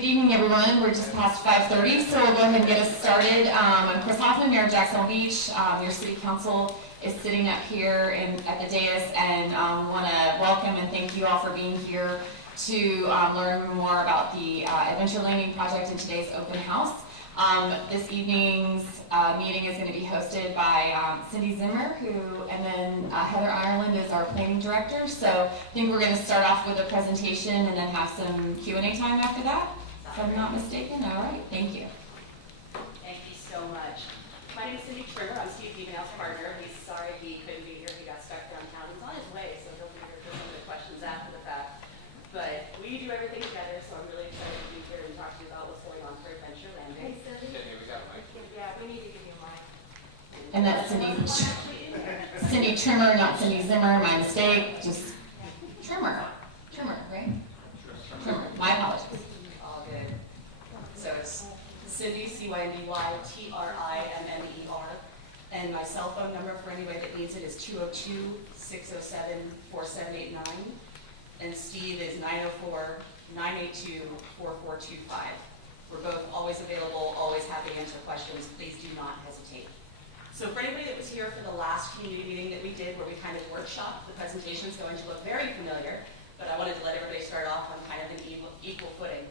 Good evening, everyone. We're just past 5:30, so we'll go ahead and get us started. I'm Chris Hoffman, Mayor of Jacksonville Beach. Your city council is sitting up here at the dais, and want to welcome and thank you all for being here to learn more about the Adventure Landing project in today's open house. This evening's meeting is going to be hosted by Cindy Zimmer, and then Heather Ireland is our planning director. So I think we're going to start off with a presentation and then have some Q&A time after that, if I'm not mistaken. All right, thank you. Thank you so much. My name is Cindy Trimmer. I'm Steve Devenel's partner. He's sorry he couldn't be here. He got stuck downtown. He's on his way, so he'll be here for some of the questions after the fact. But we do everything together, so I'm really excited to be here and talk to you about what's going on for Adventure Landing. Yeah, we need to give you mine. And that's Cindy Trimmer, not Cindy Zimmer. My mistake. Just Trimmer, right? Trimmer. My apologies. All good. So it's Cindy, C-Y-N-D-Y, T-R-I-M-M-E-R. And my cell phone number for anybody that needs it is 202-607-4789. And Steve is 904-982-4425. We're both always available, always happy to answer questions. Please do not hesitate. So for anybody that was here for the last community meeting that we did where we kind of workshopped, the presentation is going to look very familiar, but I wanted to let everybody start off on kind of an equal footing.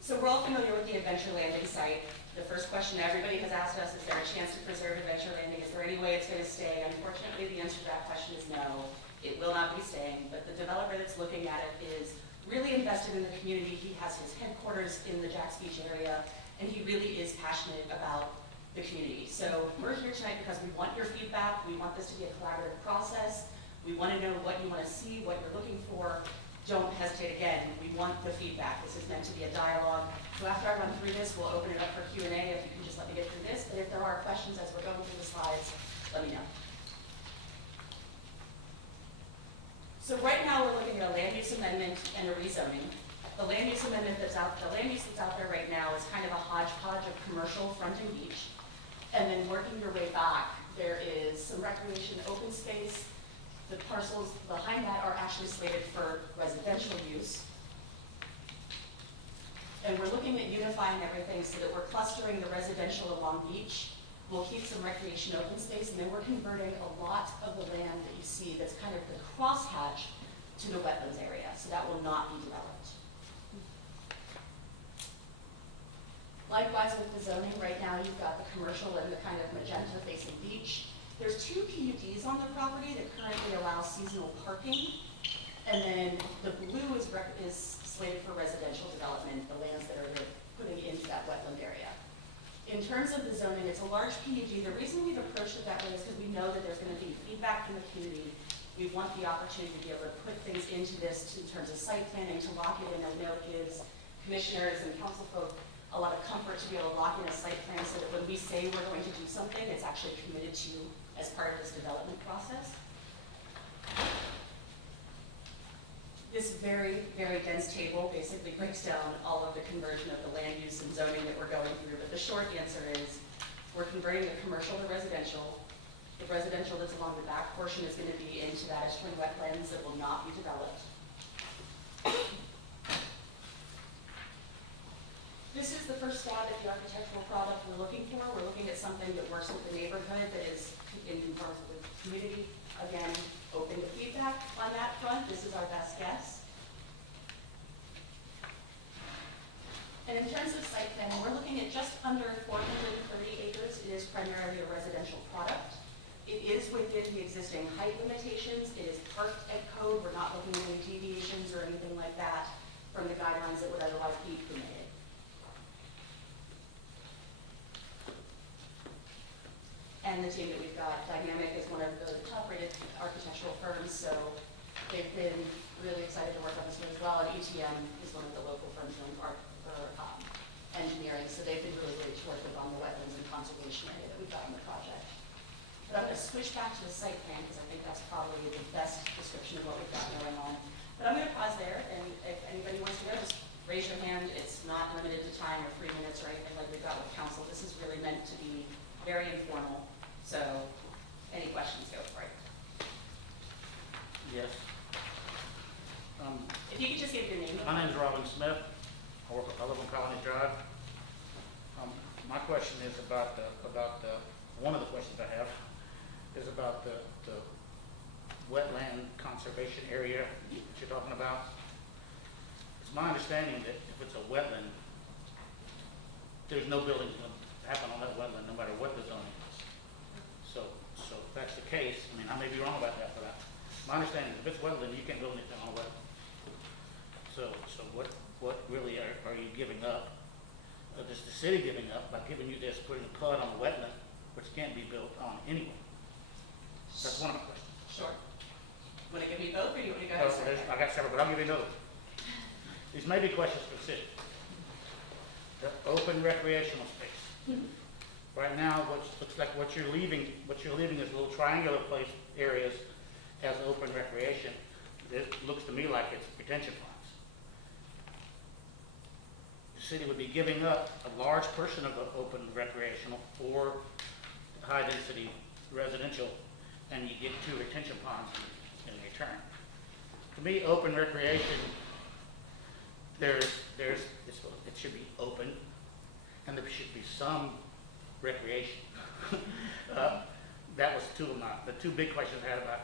So we're all familiar with the Adventure Landing site. The first question everybody has asked us, is there a chance to preserve Adventure Landing? Is there any way it's going to stay? Unfortunately, the answer to that question is no. It will not be staying, but the developer that's looking at it is really invested in the community. He has his headquarters in the Jacks Beach area, and he really is passionate about the community. So we're here tonight because we want your feedback. We want this to be a collaborative process. We want to know what you want to see, what you're looking for. Don't hesitate again. We want the feedback. This is meant to be a dialogue. So after I run through this, we'll open it up for Q&A if you can just let me get through this. But if there are questions as we're going through the slides, let me know. So right now we're looking at a land use amendment and a rezoning. The land use amendment that's out there right now is kind of a hodgepodge of commercial fronting beach. And then working your way back, there is some recreation open space. The parcels behind that are actually slated for residential use. And we're looking at unifying everything so that we're clustering the residential along beach. We'll keep some recreation open space, and then we're converting a lot of the land that you see that's kind of the crosshatch to the wetlands area, so that will not be developed. Likewise with the zoning, right now you've got the commercial and the kind of magenta facing beach. There's 2 PUDs on the property that currently allow seasonal parking, and then the blue is slated for residential development, the lands that are putting into that wetland area. In terms of the zoning, it's a large PUD. The reason we've approached it that way is because we know that there's going to be feedback from the community. We want the opportunity to be able to put things into this in terms of site planning, to lock it in. I know it gives commissioners and council folk a lot of comfort to be able to lock in a site plan so that when we say we're going to do something, it's actually committed to as part of this development process. This very, very dense table basically breaks down all of the conversion of the land use and zoning that we're going through. But the short answer is we're converting the commercial to residential. The residential that's along the back portion is going to be into that estuarine wetlands that will not be developed. This is the first stab at the architectural product we're looking for. We're looking at something that works with the neighborhood, that is in conformance with the community. Again, open to feedback on that front. This is our best guess. And in terms of site planning, we're looking at just under 430 acres. It is primarily a residential product. It is within the existing height limitations. It is parked at code. We're not looking at any deviations or anything like that from the guidelines that would otherwise be permitted. And the team that we've got, Dynamic, is one of the top-rated architectural firms, so they've been really excited to work on this one as well. And ETM is one of the local firms doing engineering, so they've been really great to work with on the wetlands and conservation area that we've got on the project. But I'm going to switch back to the site plan because I think that's probably the best description of what we've got going on. But I'm going to pause there, and if anybody wants to go, just raise your hand. It's not limited to time or 3 minutes or anything like we've got with council. This is really meant to be very informal. So, any questions, go for it. Yes. If you could just give your name. My name is Robin Smith. I live on Colony Drive. My question is about one of the questions I have is about the wetland conservation area that you're talking about. It's my understanding that if it's a wetland, there's no building going to happen on that wetland, no matter what the zoning is. So if that's the case, I mean, I may be wrong about that, but my understanding is if it's wetland, you can't build anything on a wetland. So what really are you giving up? Is the city giving up by giving you this, putting a PUD on a wetland, which can't be built on anyway? That's one of my questions. Sure. Want to give me both, or do you want to go ahead and start? I got several, but I'll give you another. These may be questions for the city. The open recreational space. Right now, looks like what you're leaving is little triangular place areas as open recreation. It looks to me like it's retention ponds. The city would be giving up a large portion of the open recreational for high-density residential, and you get 2 retention ponds in return. To me, open recreation, it should be open, and there should be some recreation. That was the two big questions I had about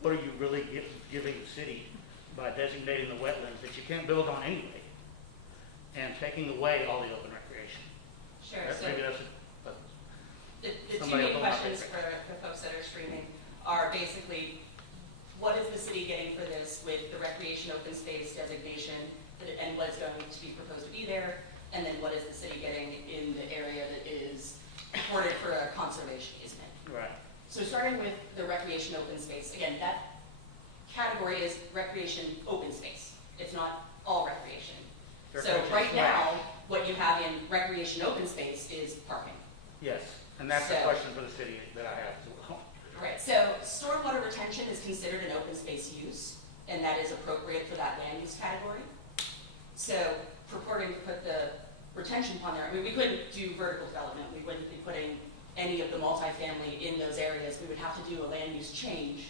what are you really giving the city by designating the wetlands that you can't build on anyway, and taking away all the open recreation. Sure. Maybe that's the 2 main questions for the folks that are streaming are basically, what is the city getting for this with the recreation open space designation and what's going to be proposed to be there, and then what is the city getting in the area that is reported for a conservation easement? right. So starting with the recreation open space, again, that category is recreation open space. It's not all recreation. So right now, what you have in recreation open space is parking. Yes, and that's the question for the city that I have as well. Right, so stormwater retention is considered an open space use, and that is appropriate for that land use category. So purporting to put the retention pond there, I mean, we couldn't do vertical development. We wouldn't be putting any of the multifamily in those areas. We would have to do a land use change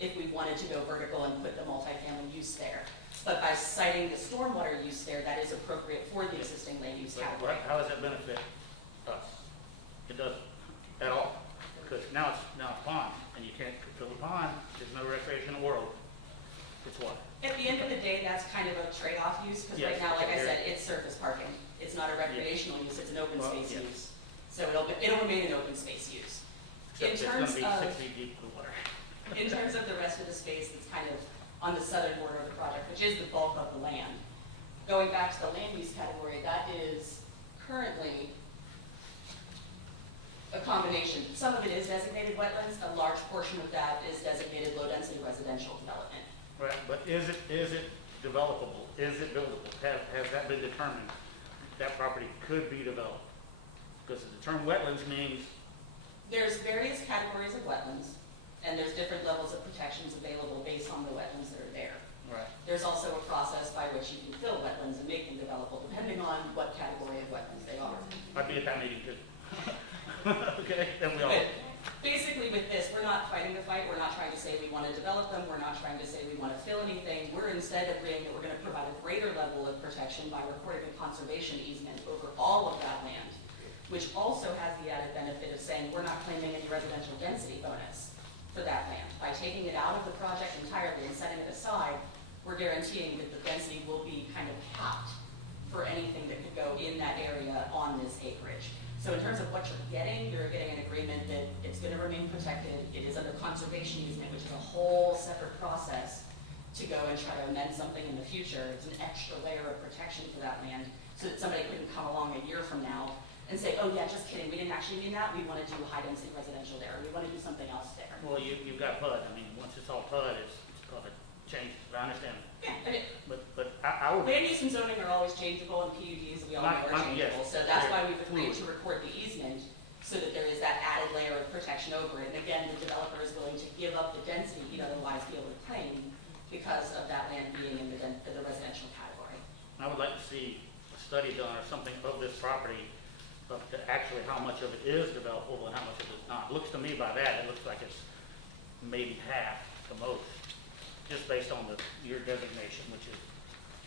if we wanted to go vertical and put the multifamily use there. But by citing the stormwater use there, that is appropriate for the existing land use category. How does that benefit us? It doesn't at all, because now it's pond, and you can't fill the pond. There's no recreation in the world. It's what? At the end of the day, that's kind of a trade-off use, because right Yes, now, like I very- said, it's surface parking. It's not a recreational use, it's an open Well, space yes. use. So it'll remain an open space use. Except it's terms going to be of- 6 feet deep in the water. In terms of the rest of the space that's kind of on the southern border of the project, which is the bulk of the land, going back to the land use category, that is currently a combination. Some of it is designated wetlands, a large portion of that is designated low-density residential development. Right, but is it developable? Is it buildable? Has that been determined? That property could be developed? Because the term wetlands means, There's various categories of wetlands, and there's different levels of protections available based on the wetlands that are there. right, There's also a process by which you can fill wetlands and make them developable, depending on what category of wetlands they are. I'd be at that meeting too. Okay, then we all, But basically with this, we're not fighting the fight, we're not trying to say we want to develop them, we're not trying to say we want to fill anything, we're instead agreeing that we're going to provide a greater level of protection by recording a conservation easement over all of that land, which also has the added benefit of saying we're not claiming any residential density bonus for that land. By taking it out of the project entirely and setting it aside, we're guaranteeing that the density will be kind of capped for anything that could go in that area on this acreage. So in terms of what you're getting an agreement that it's going to remain protected. It is under conservation easement, which is a whole separate process to go and try to amend something in the future. It's an extra layer of protection for that land so that somebody couldn't come along a year from now and say, oh yeah, just kidding, we didn't actually mean that. We want to do high density residential there. We want to do something else there. well, you've got PUD. I mean, once it's all PUD, it's probably changes, I understand. Yeah, I mean, But I would, land use and zoning are always changeable, and PUDs, we all know are yes, changeable. So that's why we've they're agreed fluid. to record the easement, so that there is that added layer of protection over it. And again, the developer is willing to give up the density he'd otherwise be able to claim because of that land being in the residential category. I would like to see a study done or something of this property, of actually how much of it is developable and how much of it is not. It looks to me by that, it looks like it's maybe half the most, just based on your designation, which is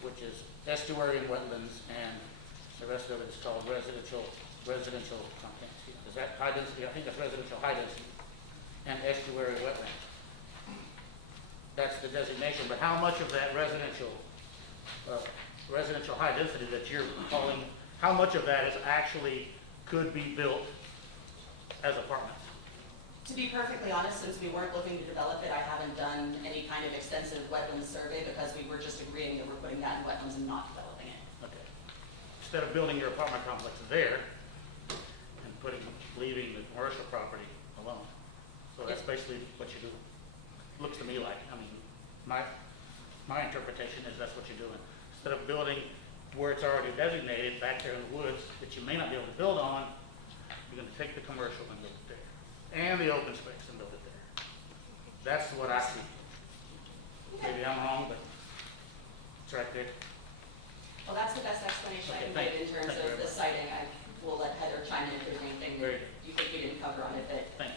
which is estuary and wetlands, and the rest of it is called residential content. Is that high density? I think that's residential high density and estuary wetland. That's the designation, but how much of that residential high density that you're calling, how much of that is actually could be built as apartments? To be perfectly honest, since we weren't looking to develop it, I haven't done any kind of extensive wetlands survey because we were just agreeing that we're putting that in wetlands and not developing it. Okay. Instead of building your apartment complex there and leaving the commercial property alone. So that's basically what you do. Looks to me like, I mean, my interpretation is that's what you're doing. Instead of building where it's already designated back there in the woods that you may not be able to build on, you're going to take the commercial and build it there. And the open space and build it there. That's what I see. Maybe I'm wrong, but it's right there. Well, that's the best explanation I Okay, can give in terms of the siting. I will let Heather chime in if there's anything Very that you think we didn't cover on it, but Thank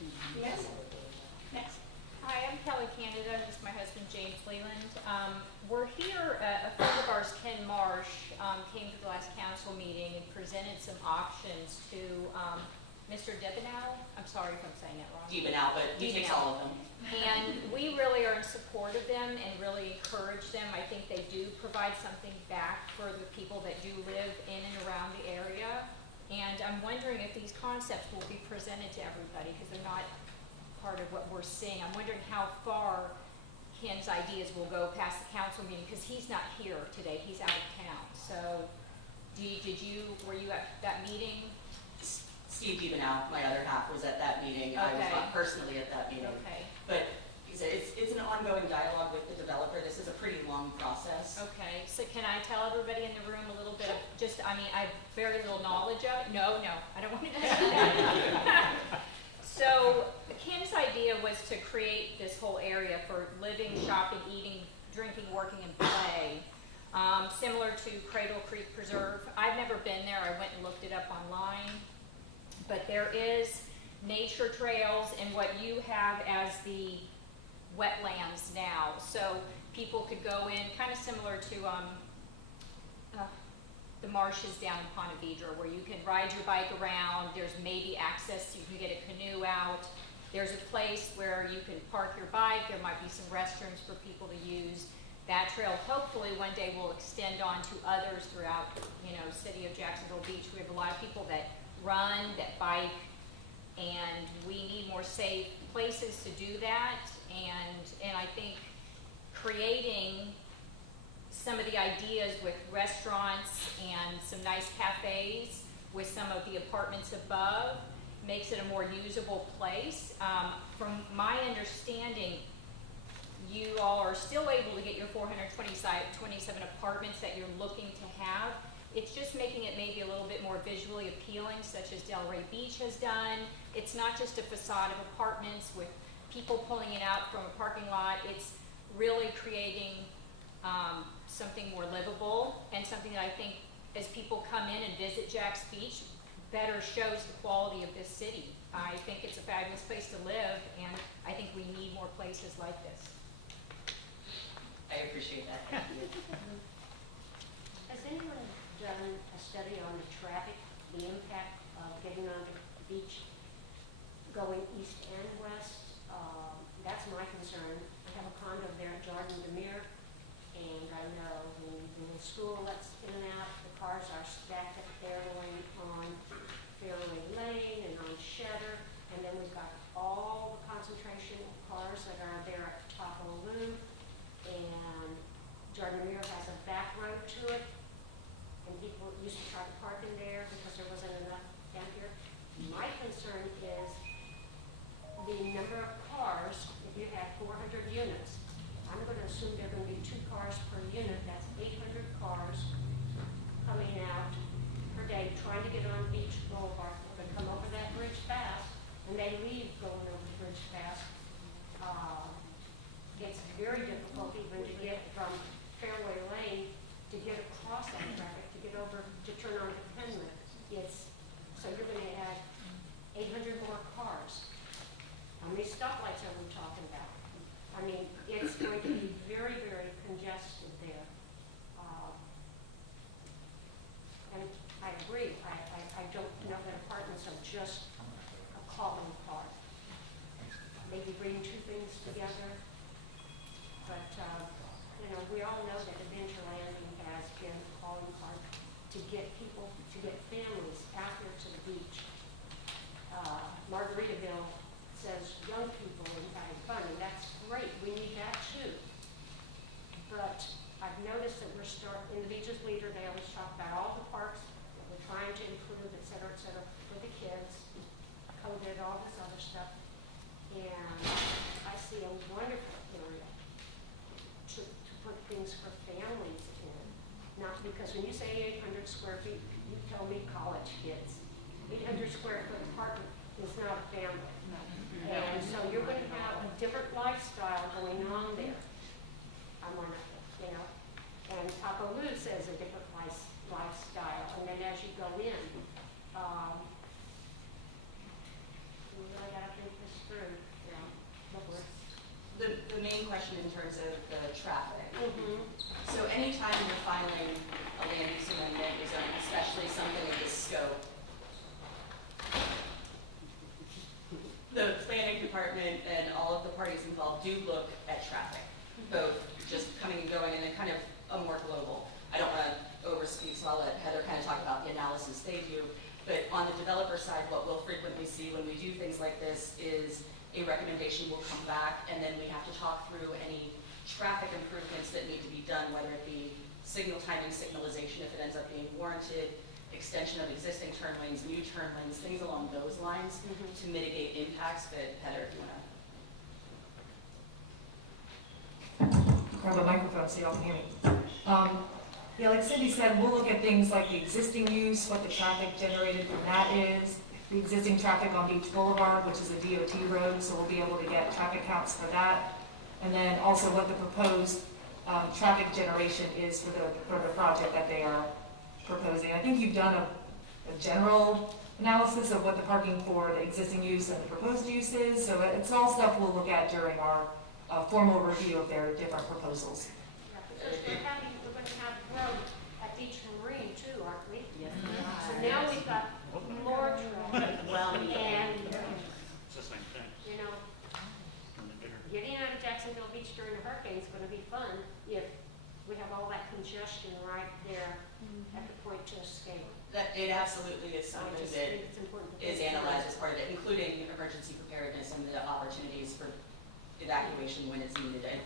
you. yes. Next. Hi, I'm Kelly Canada. This is my husband, James Leland. We're here, a friend of ours, Ken Marsh, came to the last council meeting and presented some options to Mr. Debenow. I'm sorry if I'm saying that wrong. Deep out, but he takes all of them. And we really are in support of them and really encourage them. I think they do provide something back for the people that do live in and around the area. And I'm wondering if these concepts will be presented to everybody because they're not part of what we're seeing. I'm wondering how far Ken's ideas will go past the council meeting because he's not here today. He's out of town. So were you at that meeting? Steve Deepenow, my other half, was at that meeting. I was Okay. not personally at that meeting. Okay. But he said it's an ongoing dialogue with the developer. This is a pretty long process. Okay, so can I tell everybody in the room a little bit of just, I mean, I have very little knowledge of it. No, I don't want to do that. So Ken's idea was to create this whole area for living, shopping, eating, drinking, working, and play. Similar to Cradle Creek Preserve. I've never been there. I went and looked it up online. But there is nature trails and what you have as the wetlands now. So people could go in, kind of similar to the marshes down in Ponte Vedra, where you can ride your bike around. There's maybe access, you can get a canoe out. There's a place where you can park your bike. There might be some restrooms for people to use. That trail hopefully one day will extend on to others throughout, city of Jacksonville Beach. We have a lot of people that run, that bike, and we need more safe places to do that. And I think creating some of the ideas with restaurants and some nice cafes with some of the apartments above makes it a more usable place. From my understanding, you all are still able to get your 427 apartments that you're looking to have. It's just making it maybe a little bit more visually appealing, such as Delray Beach has done. It's not just a facade of apartments with people pulling it out from a parking lot. It's really creating something more livable and something that I think as people come in and visit Jack's Beach, better shows the quality of this city. I think it's a fabulous place to live, and I think we need more places like this. I appreciate that. Thank you. Has anyone done a study on the traffic, the impact of getting on the beach going east and west? That's my concern. I have a condo there at Jordan Demir, and I know the school that's in and out, the cars are stacked up there going on Fairway Lane and on Cheddar, and then we've got all the concentration of cars that are there at the top of the loop, and Jordan Demir has a back road to it, and people used to try to park in there because there wasn't enough down here. My concern is the number of cars. If you have 400 units, I'm going to assume there are going to be 2 cars per unit. That's 800 cars coming out per day trying to get on Beach Boulevard. They're going to come over that bridge fast, and they leave going over the bridge fast. It's very difficult even to get from Fairway Lane to get across that traffic, to get over, to turn on to Penland. So you're going to add 800 more cars. How many stoplights are we talking about? I mean, it's going to be very, very congested. just a calling card. Maybe bring two things together. But, you know, we all know that Adventure Landing has been a calling card to get people, to get families out there to the beach. Margaritaville says young people and having fun, and that's great. We need that too. But I've noticed that we're in the Beaches Leader, they always talk about all the parks that we're trying to improve, et cetera, for the kids, COVID, all this other stuff. And I see a wonderful area to put things for families in. Not because when you say 800 square feet, you tell me college kids. 800 square foot apartment is not a family. And so you're going to have a different lifestyle going on there. I'm on it, you know. And Taco Lou says a different lifestyle. And then as you go in, we really got to think this through, you know. But The main question in terms of the traffic. mm-hmm. So anytime you're filing a land use amendment, especially something of this scope, the planning department and all of the parties involved do look at traffic, both just coming and going and then kind of a more global. I don't want to overspeak, so I'll let Heather kind of talk about the analysis they do. But on the developer side, what we'll frequently see when we do things like this is a recommendation will come back, and then we have to talk through any traffic improvements that need to be done, whether it be signal timing, signalization if it ends up being warranted, extension of existing turn lanes, new turn lanes, things along those lines to mitigate impacts. But Heather, if you want to. Grab a microphone so y'all can hear me. Yeah, like Cindy said, we'll look at things like the existing use, what the traffic generated from that is, the existing traffic on Beach Boulevard, which is a DOT road, so we'll be able to get traffic counts for that. And then also what the proposed traffic generation is for the project that they are proposing. I think you've done a general analysis of what the parking for the existing use and the proposed use is, so it's all stuff we'll look at during our formal review of their different proposals. Yeah, because we're going to have growth at Beach and Marine too, aren't we? Yes. So now we've got more traffic. Well, And, It's the same thing. you know, Only bigger. getting out of Jacksonville Beach during a hurricane is going to be fun if we have all that congestion right there at the point to escape. That it absolutely is I something just that think it's important to is think through. analyzed as part of it, including emergency preparedness and the opportunities for evacuation when it's needed. And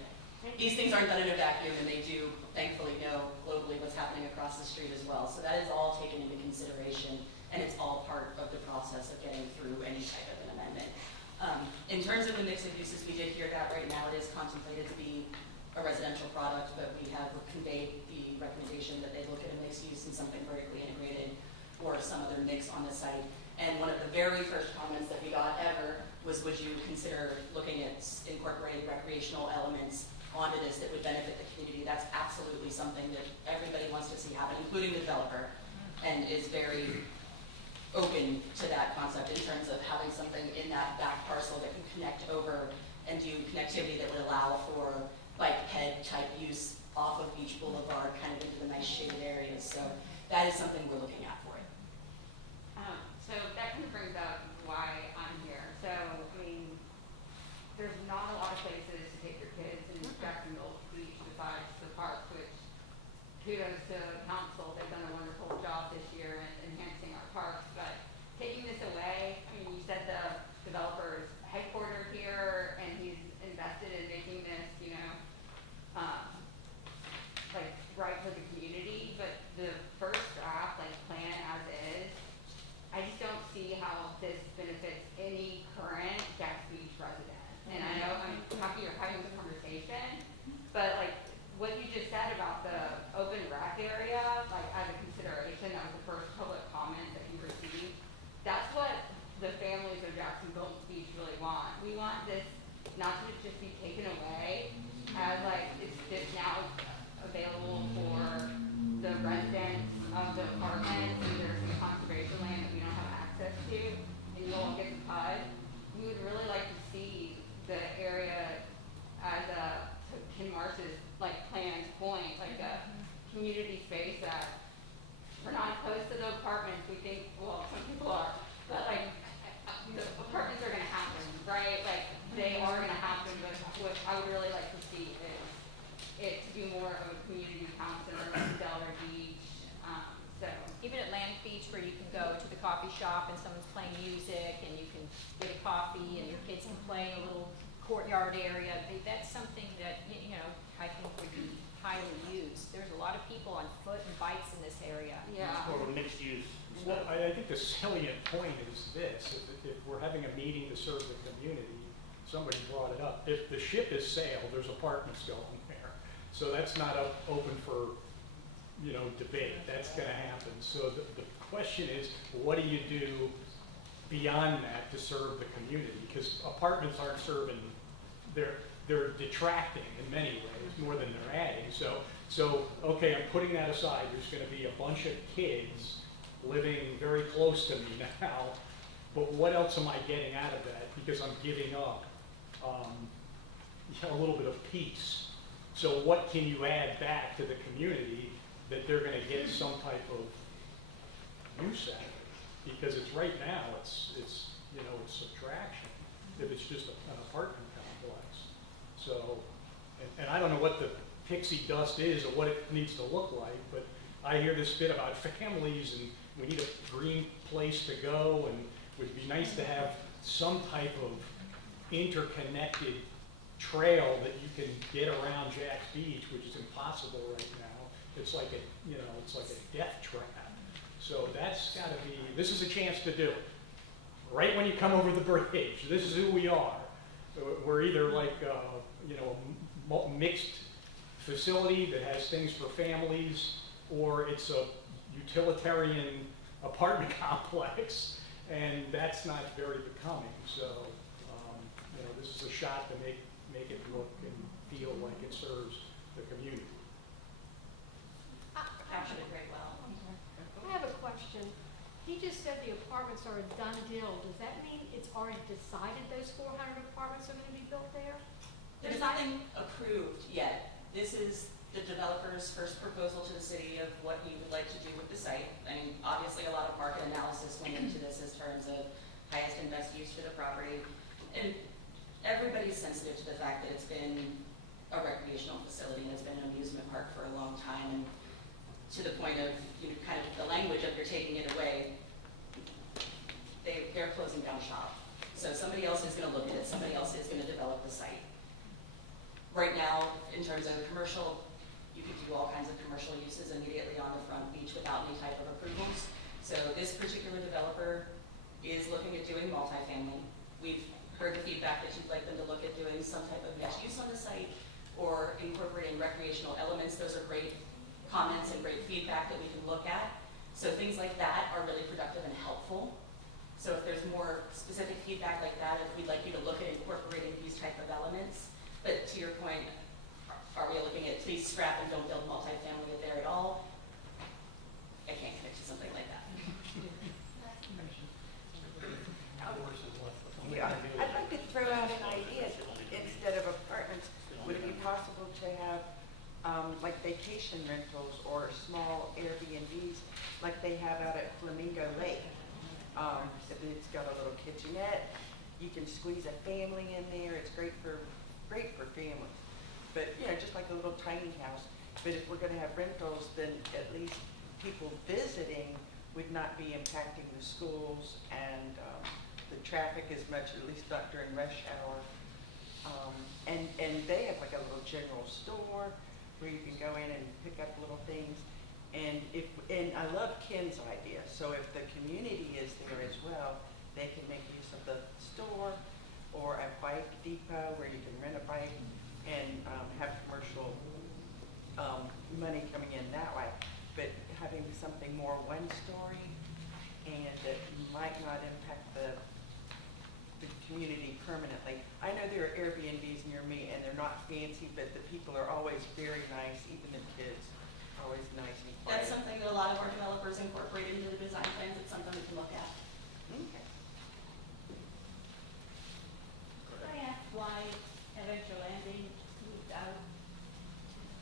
these things aren't done in a vacuum, and they do thankfully know globally what's happening across the street as well. So that is all taken into consideration, and it's all part of the process of getting through any type of an amendment. In terms of the mix of uses, we did hear that right now it is contemplated to be a residential product, but we have conveyed the recommendation that they look at a mixed use and something vertically integrated or some other mix on the site. And one of the very first comments that we got ever was, would you consider looking at incorporating recreational elements onto this that would benefit the community? That's absolutely something that everybody wants to see happen, including the developer, and is very open to that concept in terms of having something in that back parcel that can connect over and do connectivity that would allow for bike ped type use off of Beach Boulevard, kind of into the nice shaded areas. So that is something we're looking at for it. So that kind of brings up why I'm here. So, I mean, there's not a lot of places to take your kids in Jacksonville Beach besides the park, which kudos to council. They've done a wonderful job this year in enhancing our parks. But taking this away, I mean, you said the developer is headquartered here and he's invested in making this, you know, like right for the community. But the first draft, like plan as is, I just don't see how this benefits any current Jackson Beach resident. And I know I'm happy you're having this conversation, but like what you just said about the open rec area, like as a consideration, that was the first public comment that you received. That's what the families of Jacksonville Beach really want. We want this not to just be taken away as like it's just now available for the residents of the apartments, and there's some conservation land that we don't have access to, and you all get to cut. We would really like to see the area as a, to Ken Marsh's like plan's point, like a community space that we're not opposed to the apartments. We think, well, some people are, but like shop and someone's playing music and you can get a coffee and your kids can play in a little courtyard area, that's something that, you know, I think would be highly used. There's a lot of people on foot and bikes in this area. Yeah. Or mixed use. Well, I think the salient point is this, if we're having a meeting to serve the community, somebody brought it up. If the ship is sailed, there's apartments going there. So that's not open for, you know, debate. That's gonna happen. So the question is, what do you do beyond that to serve the community? Because apartments aren't serving, they're detracting in many ways, more than they're adding. So okay, I'm putting that aside. There's gonna be a bunch of kids living very close to me now, but what else am I getting out of that? Because I'm giving up you know, a little bit of peace. So what can you add back to the community that they're gonna get some type of use out of it? Because it's right now, it's you know, it's subtraction if it's just an apartment complex. So, and I don't know what the pixie dust is or what it needs to look like, but I hear this bit about families and we need a green place to go, and it would be nice to have some type of interconnected trail that you can get around Jack's Beach, which is impossible right now. It's like a, you know, it's like a death trap. So that's gotta be, this is a chance to do it. Right when you come over the bridge, this is who we are. So we're either like, you know, a mixed facility that has things for families, or it's a utilitarian apartment complex, and that's not very becoming. So, you know, this is a shot to make it look and feel like it serves the community. Captured it very well. I have a question. He just said the apartments are a done deal. Does that mean it's already decided those 400 apartments are gonna be built there? There's nothing approved yet. This is the developer's first proposal to the city of what he would like to do with the site. I mean, obviously, a lot of market analysis went into this as terms of highest and best use for the property. And everybody's sensitive to the fact that it's been a recreational facility and it's been an amusement park for a long time. And to the point of, you know, kind of the language of you're taking it away, they're closing down shop. So somebody else is gonna look at it, somebody else is gonna develop the site. Right now, in terms of commercial, you could do all kinds of commercial uses immediately on the front beach without any type of approvals. So this particular developer is looking at doing multifamily. We've heard the feedback that you'd like them to look at doing some type of mixed use on the site or incorporating recreational elements. Those are great comments and great feedback that we can look at. So things like that are really productive and helpful. So if there's more specific feedback like that, we'd like you to look at incorporating these type of elements. But to your point, are we looking at please scrap and don't build multifamily there at all? I can't commit to something like that. Yeah, I'd like to throw out an idea. Instead of apartments, would it be possible to have like vacation rentals or small Airbnbs like they have out at Flamingo Lake? It's got a little kitchenette. You can squeeze a family in there. It's great for families. But you know, just like a little tiny house. But if we're going to have rentals, then at least people visiting would not be impacting the schools and the traffic as much, at least not during rush hour. And they have like a little general store where you can go in and pick up little things. And I love Ken's idea. So if the community is there as well, they can make use of the store or a bike depot where you can rent a bike and have commercial money coming in that way. But having something more one story and that might not impact the community permanently. I know there are Airbnbs near me and they're not fancy, but the people are always very nice, even the kids, always nice and quiet. That's something that a lot of our developers incorporate into the design plans. It's something we can look at. Okay. I asked why Adventure Landing moved out.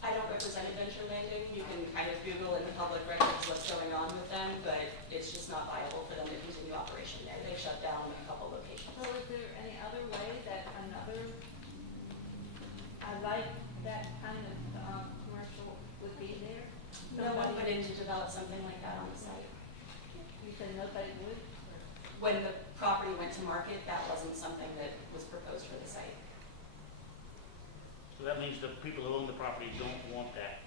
I don't represent Adventure Landing. You can kind of Google in the public records what's going on with them, but it's just not viable for them to continue operation there. They've shut down a couple locations. So is there any other way that I like that kind of commercial would be there? No one would in to develop something like that on the site. You said nobody would? When the property went to market, that wasn't something that was proposed for the site. So that means the people who own the property don't want that.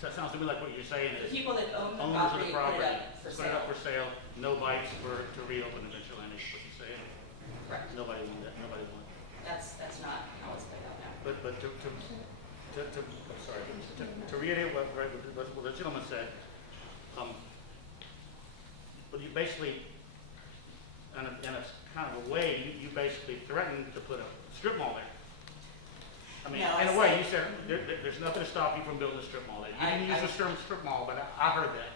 So it sounds to me like what you're saying The is people that own the owners of property the put property it up for put it up sale. for sale, no bites to reopen eventually, and that's what you're saying. Correct. Nobody wanted that, nobody wanted that. That's not how it's played out now. But I'm sorry, to reiterate what the gentleman said, but you basically, in a kind of a way, you basically threatened to put a strip mall there. I mean, No, in I a way, said- you said there's nothing to stop you from building a strip mall there. You I- didn't use I- the term strip mall, but I heard that.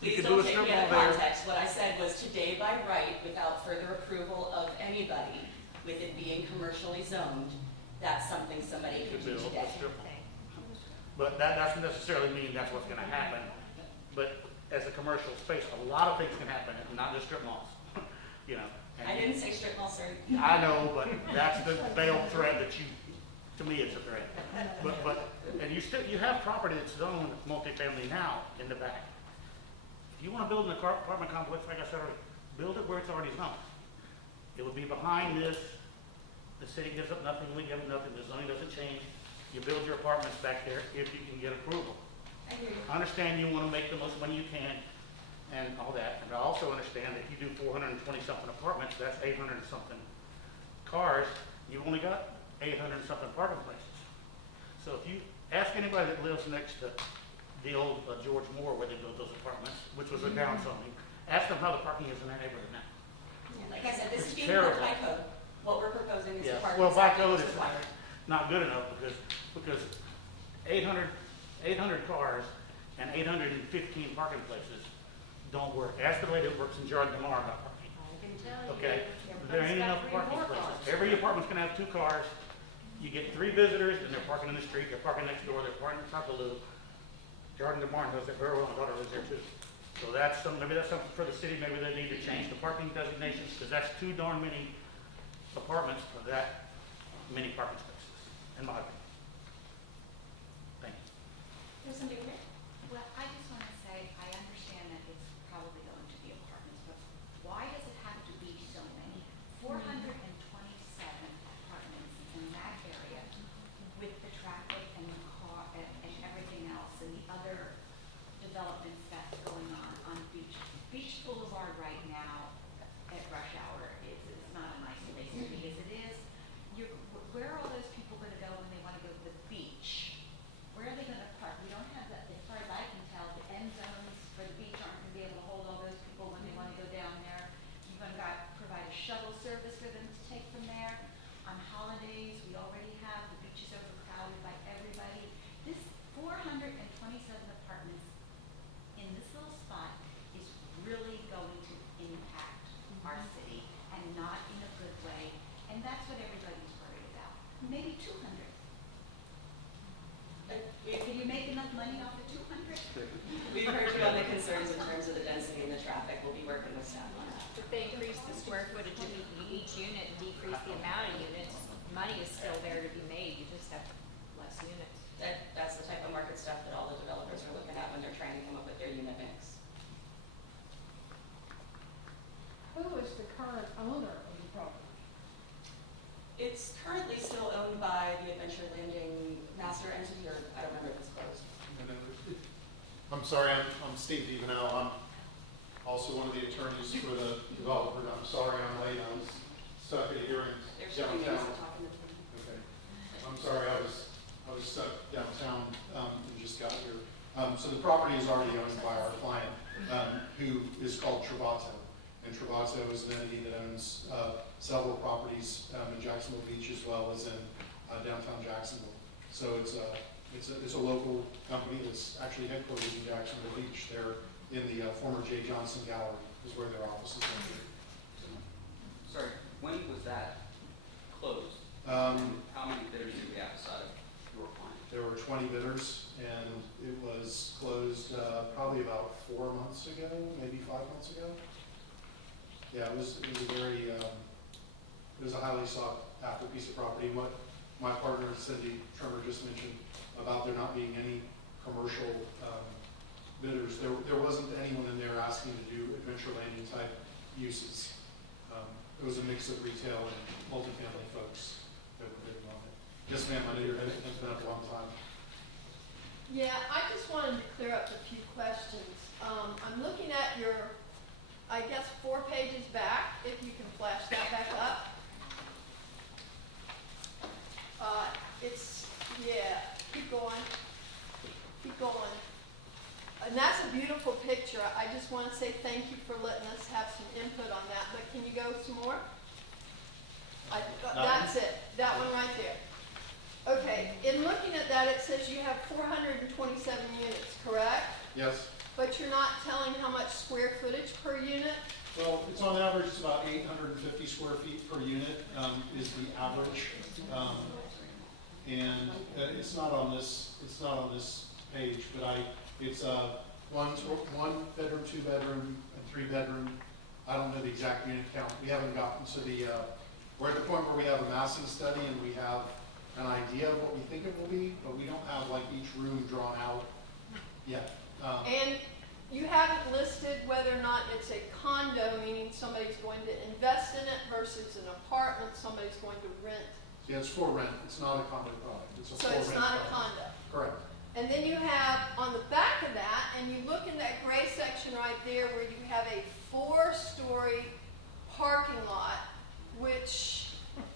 You Please could don't do a take strip me mall out of there. context. What I said was today by right, without further approval of anybody, with it being commercially zoned, that's something somebody You could could do build today. a strip mall. But that doesn't necessarily mean that's what's gonna happen. But as a commercial space, a lot of things can happen, not just strip malls, you know. and- I didn't say strip mall, sir. I know, but that's the veiled threat that you, to me, it's a threat. And you have property that's zoned multifamily now in the back. If you wanna build an apartment complex, like I said earlier, build it where it's already zoned. It would be behind this, the city gives up nothing, we give up nothing, the zoning doesn't change. You build your apartments back there if you can get approval. I hear you. I understand you wanna make the most money you can and all that, and I also understand that if you do 420-something apartments, that's 800 and something cars, you've only got 800 and something parking places. So if you ask anybody that lives next to the old George Moore where they built those apartments, which was a down zoning, ask them how the parking is in that neighborhood now. Like I said, this It's is being terrible. put by code. What we're proposing is Yeah, the parking. well, by exactly code, what's it's required. not good enough because 800 cars and 815 parking places don't work. Ask the lady that works in Jordan tomorrow about parking. I can tell you. Okay, there everybody's ain't got enough three parking more places. cars. Every apartment's gonna have 2 cars. You get 3 visitors and they're parking in the street, they're parking next door, they're parking on top of the loop. Jordan DeMar knows that very well, my daughter lives there too. So maybe that's something for the city, maybe they need to change the parking designations, because that's too darn many apartments for that many parking spaces, in my opinion. Thank you. There's somebody over here. Well, I just want to say, I understand that it's probably going to be apartments, but why does it have to be so many? 427 apartments in that area with the traffic and the car and everything else and the other developments that's going on Beach. Beach Boulevard right now at rush hour is not a nice place to be as it is. Where are all those people going to go when they want to go to the beach? Where are they going to park? We don't have that, as far as I can tell, the end zones for the beach aren't going to be able to hold all those people when they want to go down there. You're going to provide a shuttle service for them to take from there. On holidays, we already have, the beach is overcrowded by everybody. This 427 apartments in this little spot is really going to impact our city and not in a good way. And that's what everybody's worried about. Maybe 200. Can you make enough money off of 200? We've heard you on the concerns in terms of the density and the traffic. We'll be working with staff on that. If they increase the square footage of each unit and decrease the amount of units, money is still there to be made, you just have less units. That's the type of market stuff that all the developers are looking at when they're trying to come up with their unit mix. Who is the current owner of the property? It's currently still owned by the Adventure Landing master entity, or I don't remember if it's closed. I'm sorry, I'm Steve Devino. I'm also one of the attorneys for the developer. I'm sorry I'm late. I was stuck at a hearing There's three names downtown. to talk in the team. Okay. I'm sorry, I was stuck downtown and just got here. So the property is already owned by our client, who is called Travato. And Travato is an entity that owns several properties in Jacksonville Beach as well as in downtown Jacksonville. So it's a local company that's actually headquartered in Jacksonville Beach. They're in the former J. Johnson Gallery is where their office is located. Sorry, when was that closed? How How many bidders did we have aside of your client? There were 20 bidders, and it was closed probably about 4 months ago, maybe 5 months ago. Yeah, it was a very, it was a highly sought after piece of property. And what my partner Cindy Tremor just mentioned about there not being any commercial bidders, there wasn't anyone in there asking to do adventure landing type uses. It was a mix of retail and multifamily folks that were bidding on it. Yes, ma'am, I know you're been up a long time. Yeah, I just wanted to clear up a few questions. I'm looking at your, I guess, 4 pages back, if you can flash that back up. Yeah, keep going. Keep going. And that's a beautiful picture. I just want to say thank you for letting us have some input on that, but can you go some more? That's it, that one right there. Okay, in looking at that, it says you have 427 units, correct? Yes. But you're not telling how much square footage per unit? Well, it's on average, it's about 850 square feet per unit is the average. And it's not on this page, but it's one bedroom, 2 bedroom, and 3 bedroom. I don't know the exact unit count. We haven't gotten to we're at the point where we have a massing study and we have an idea of what we think it will be, but we don't have like each room drawn out yet. And you haven't listed whether or not it's a condo, meaning somebody's going to invest in it, versus an apartment somebody's going to rent. Yeah, it's for rent. It's not a condo product. It's a So for it's rent not a product. condo. Correct. And then you have on the back of that, and you look in that gray section right there where you have a 4-story parking lot, which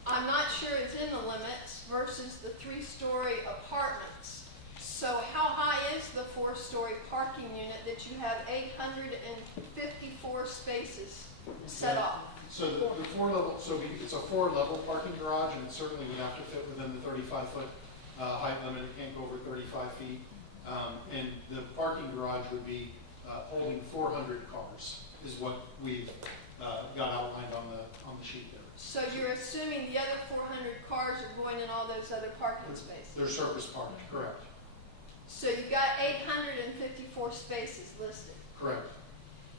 I'm not sure is in the limits, versus the 3-story apartments. So how high is the 4-story parking unit that you have 854 spaces set off? So the 4-level, it's a 4-level parking garage, and it certainly would have to fit within the 35-foot height limit. It can't go over 35 feet. And the parking garage would be holding 400 cars, is what we've got outlined on the sheet there. So you're assuming the other 400 cars are going in all those other parking spaces? They're surface parked, correct. So you've got 854 spaces listed. Correct.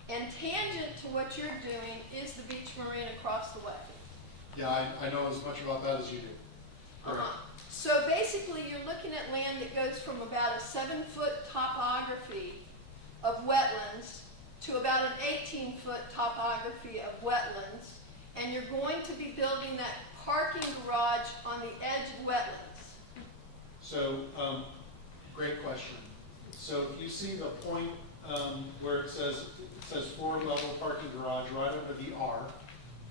And tangent to what you're doing is the beach marina across the way. Yeah, I know as much about that as you do. Correct. So basically, you're looking at land that goes from about a 7-foot topography of wetlands to about an 18-foot topography of wetlands, and you're going to be building that parking garage on the edge of wetlands. So, great question. So if you see the point where it says 4-level parking garage right under the R,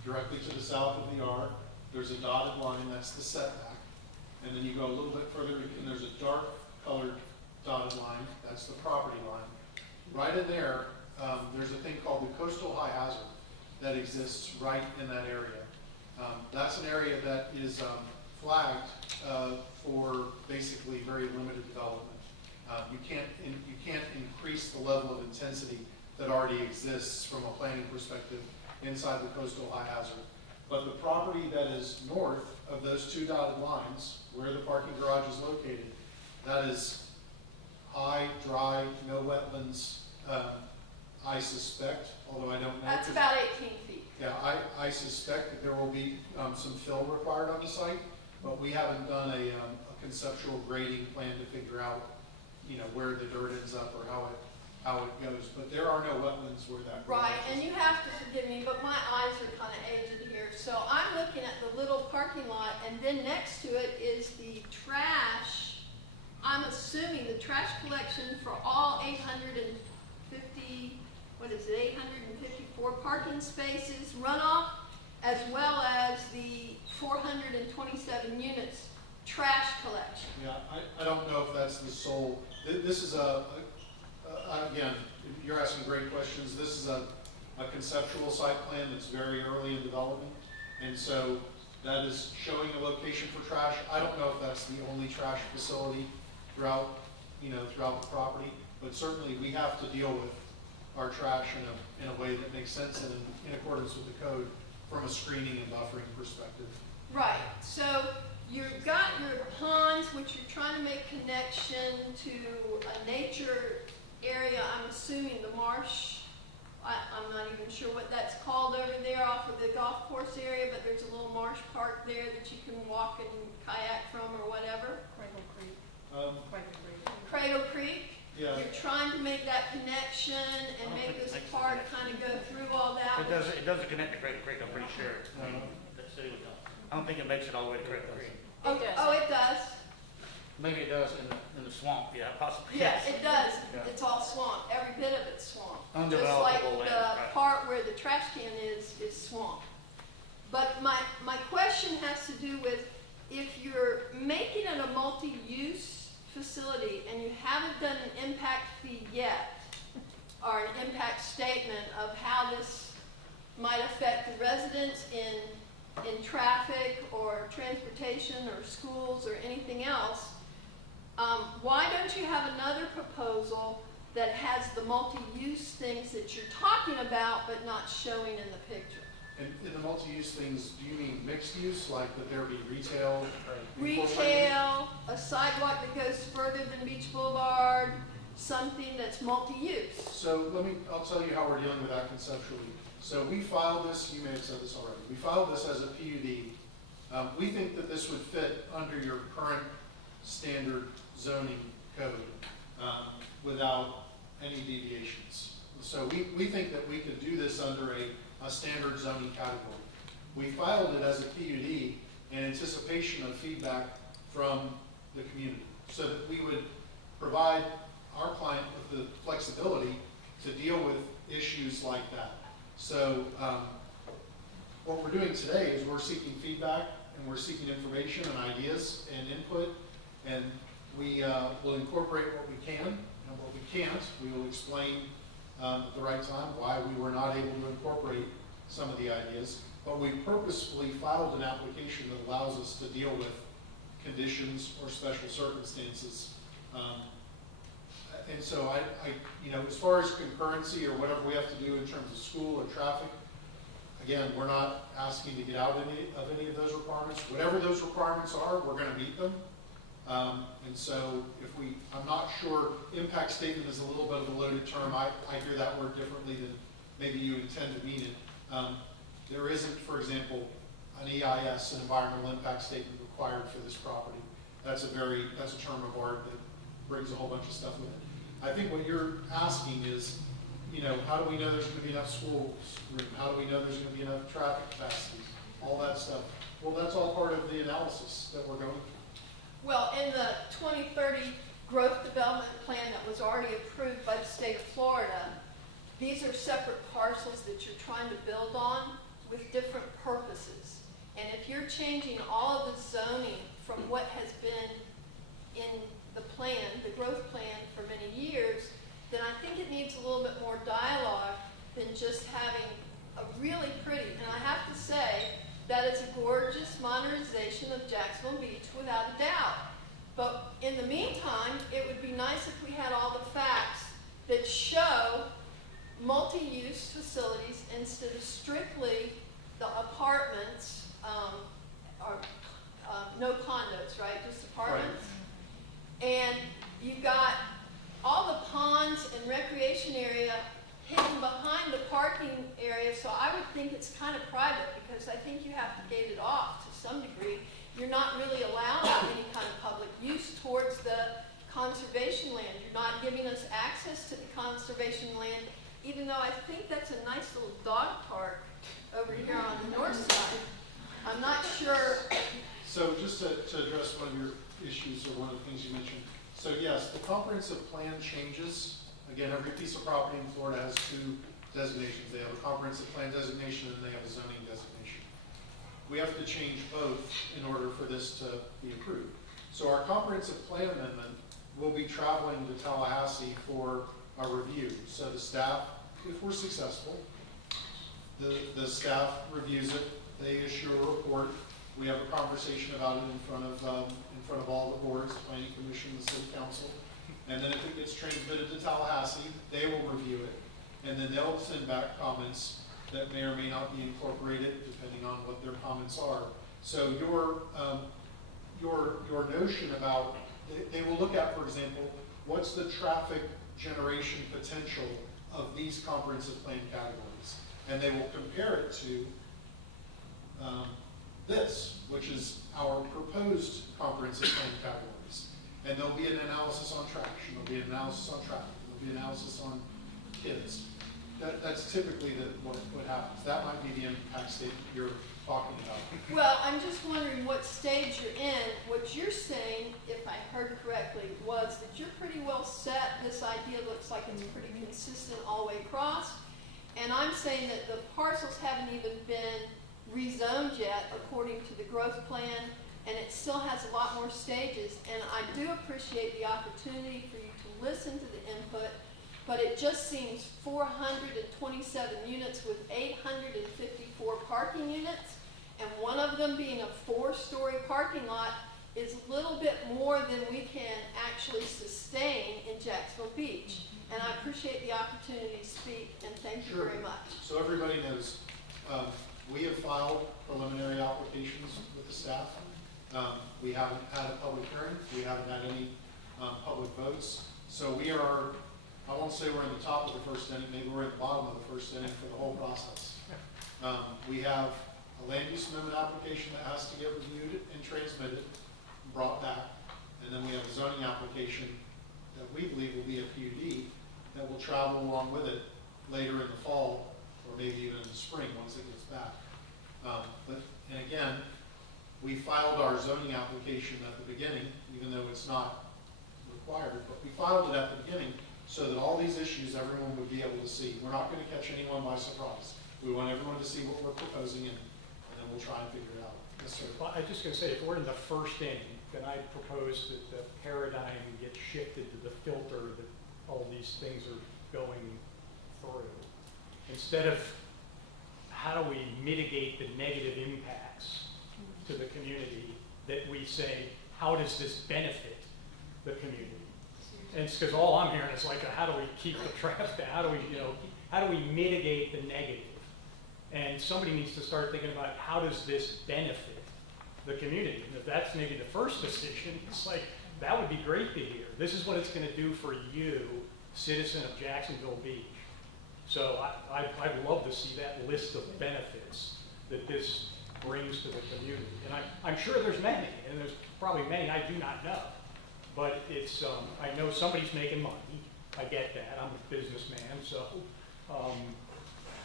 directly to the south of the R, there's a dotted line, that's the setback. And then you go a little bit further, and there's a dark colored dotted line, that's the property line. Right in there, there's a thing called the coastal high hazard that exists right in that area. That's an area that is flagged for basically very limited development. You can't increase the level of intensity that already exists from a planning perspective inside the coastal high hazard. But the property that is north of those 2 dotted lines, where the parking garage is located, that is high, dry, no wetlands, I suspect, although I don't know. That's about 18 feet. Yeah, I suspect that there will be some fill required on the site, but we haven't done a conceptual grading plan to figure out, where the dirt ends up or how it goes. But there are no wetlands where that. Right, and you have to forgive me, but my eyes are kind of aged here. So I'm looking at the little parking lot, and then next to it is the trash. I'm assuming the trash collection for all 854 parking spaces, runoff, as well as the 427 units trash collection. Yeah, I don't know if that's the sole. This is again, you're asking great questions. This is a conceptual site plan that's very early in development. And so that is showing a location for trash. I don't know if that's the only trash facility throughout the property, but certainly we have to deal with our trash in a way that makes sense and in accordance with the code from a screening and buffering perspective. Right, so you've got your ponds, which you're trying to make connection to a nature area. I'm assuming the marsh. I'm not even sure what that's called over there off of the golf course area, but there's a little marsh park there that you can walk and kayak from or whatever. Cradle Creek. Cradle Creek. Yeah. You're trying to make that connection and make this hard to kind of go through all that. It doesn't connect to Crater Creek, I'm pretty sure. The city would know. I don't think it makes it all the way to Crater Creek. Oh, it does. Maybe it does in the swamp, yeah, possibly. Yes, it does. Yeah. It's all swamp. Every bit of it's swamp. Just Undevelopable like land, the right. part where the trash can is swamp. But my question has to do with if you're making it a multi-use facility and you haven't done an impact fee yet, or an impact statement of how this might affect the residents in traffic or transportation or schools or anything else, why don't you have another proposal that has the multi-use things that you're talking about but not showing in the picture? And in the multi-use things, do you mean mixed use, like that there be retail? incorporated? Retail, a sidewalk that goes further than Beach Boulevard, something that's multi-use. So I'll tell you how we're dealing with that conceptually. So we filed this, you may have said this already, we filed this as a PUD. We think that this would fit under your current standard zoning code without any deviations. So we think that we could do this under a standard zoning category. We filed it as a PUD in anticipation of feedback from the community so that we would provide our client with the flexibility to deal with issues like that. So what we're doing today is we're seeking feedback and we're seeking information and ideas and input, and we will incorporate what we can, and what we can't, we will explain at the right time why we were not able to incorporate some of the ideas. But we purposefully filed an application that allows us to deal with conditions or special circumstances. And so as far as concurrency or whatever we have to do in terms of school or traffic, again, we're not asking to get out of any of those requirements. Whatever those requirements are, we're going to meet them. And so I'm not sure, impact statement is a little bit of a loaded term. I hear that word differently than maybe you intend to mean it. There isn't, for example, an EIS, an environmental impact statement required for this property. That's a term of art that brings a whole bunch of stuff with it. I think what you're asking is, how do we know there's going to be enough schools room? How do we know there's going to be enough traffic capacity? All that stuff. Well, that's all part of the analysis that we're going through. Well, in the 2030 growth development plan that was already approved by the state of Florida, these are separate parcels that you're trying to build on with different purposes. And if you're changing all of the zoning from what has been in the plan, the growth plan for many years, then I think it needs a little bit more dialogue than just having a really pretty, and I have to say that it's a gorgeous modernization of Jacksonville Beach without a doubt. But in the meantime, it would be nice if we had all the facts that show multi-use facilities instead of strictly the apartments, or no condos, right? Just apartments. Right. And you've got all the ponds and recreation area hidden behind the parking area, so I would think it's kind of private because I think you have to gate it off to some degree. You're not really allowing any kind of public use towards the conservation land. You're not giving us access to the conservation land, even though I think that's a nice little dog park over here on the north side. I'm not sure. So just to address one of your issues or one of the things you mentioned. So yes, the comprehensive plan changes. Again, every piece of property in Florida has two designations. They have a comprehensive plan designation and they have a zoning designation. We have to change both in order for this to be approved. So our comprehensive plan amendment will be traveling to Tallahassee for a review. So the staff, if we're successful, the staff reviews it. They issue a report. We have a conversation about it in front of all the boards, the planning commission, the city council. And then if it gets transmitted to Tallahassee, they will review it. And then they'll send back comments that may or may not be incorporated, depending on what their comments are. So your notion about, they will look at, for example, what's the traffic generation potential of these comprehensive plan categories. And they will compare it to this, which is our proposed comprehensive plan categories. And there'll be an analysis on traction, there'll be an analysis on traffic, there'll be an analysis on kids. That's typically what happens. That might be the impact statement you're talking about. Well, I'm just wondering what stage you're in. What you're saying, if I heard correctly, was that you're pretty well set. This idea looks like it's pretty consistent all the way across. And I'm saying that the parcels haven't even been rezoned yet according to the growth plan, and it still has a lot more stages. And I do appreciate the opportunity for you to listen to the input, but it just seems 427 units with 854 parking units, and one of them being a 4-story parking lot is a little bit more than we can actually sustain in Jacksonville Beach. And I appreciate the opportunity to speak, and thank you Sure. very much. So everybody knows, we have filed preliminary applications with the staff. We haven't had a public hearing. We haven't had any public votes. So we are, I won't say we're in the top of the first inning, maybe we're at the bottom of the first inning for the whole process. We have a land use amendment application that has to get reviewed and transmitted, brought back. And then we have a zoning application that we believe will be a PUD that will travel along with it later in the fall, or maybe even in the spring once it gets back. And again, we filed our zoning application at the beginning, even though it's not required, but we filed it at the beginning so that all these issues everyone would be able to see. We're not going to catch anyone by surprise. We want everyone to see what we're proposing, and then we'll try and figure it out. Yes, sir. Well, I was just gonna say, if we're in the first inning, then I propose that the paradigm gets shifted to the filter that all these things are going through. Instead of how do we mitigate the negative impacts to the community, that we say, how does this benefit the community? And it's because all I'm hearing is like, how do we keep the traffic down? How do we, how do we mitigate the negative? And somebody needs to start thinking about how does this benefit the community? And if that's maybe the first decision, it's like, that would be great to hear. This is what it's going to do for you, citizen of Jacksonville Beach. So I'd love to see that list of benefits that this brings to the community. And I'm sure there's many, and there's probably many I do not know. But it's, I know somebody's making money. I get that. I'm a businessman, so.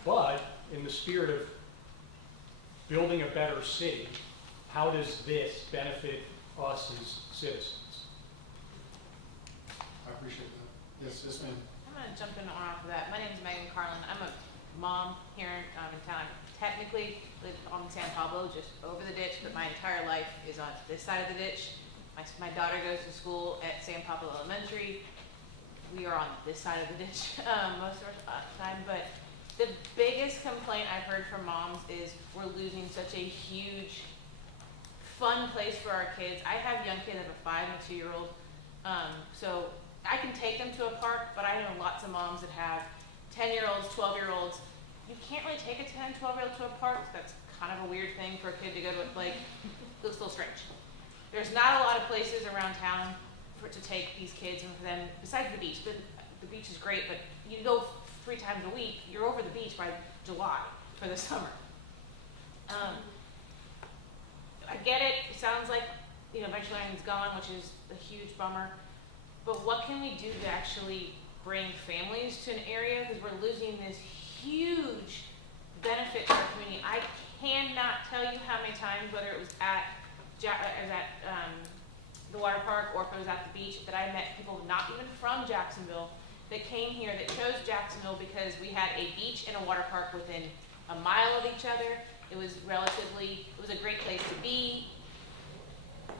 But in the spirit of building a better city, how does this benefit us as citizens? I appreciate that. Yes, yes, ma'am. I'm going to jump in on off of that. My name is Megan Carlin. I'm a mom here in town. I technically live on San Pablo, just over the ditch, but my entire life is on this side of the ditch. My daughter goes to school at San Pablo Elementary. We are on this side of the ditch most of our time, but the biggest complaint I've heard from moms is we're losing such a huge, fun place for our kids. I have young kids. I have a 5 and a 2-year-old, so I can take them to a park, but I know lots of moms that have 10-year-olds, 12-year-olds. You can't really take a 10, 12-year-old to a park. That's kind of a weird thing for a kid to go to. Like, looks a little strange. There's not a lot of places around town to take these kids and for them, besides the beach. The beach is great, but you go 3 times a week, you're over the beach by July for the summer. I get it. It sounds like, eventually everything's gone, which is a huge bummer. But what can we do to actually bring families to an area? Because we're losing this huge benefit to our community. I cannot tell you how many times, whether it was at the water park or if it was at the beach, that I met people not even from Jacksonville that came here that chose Jacksonville because we had a beach and a water park within a mile of each other. It was a great place to be. I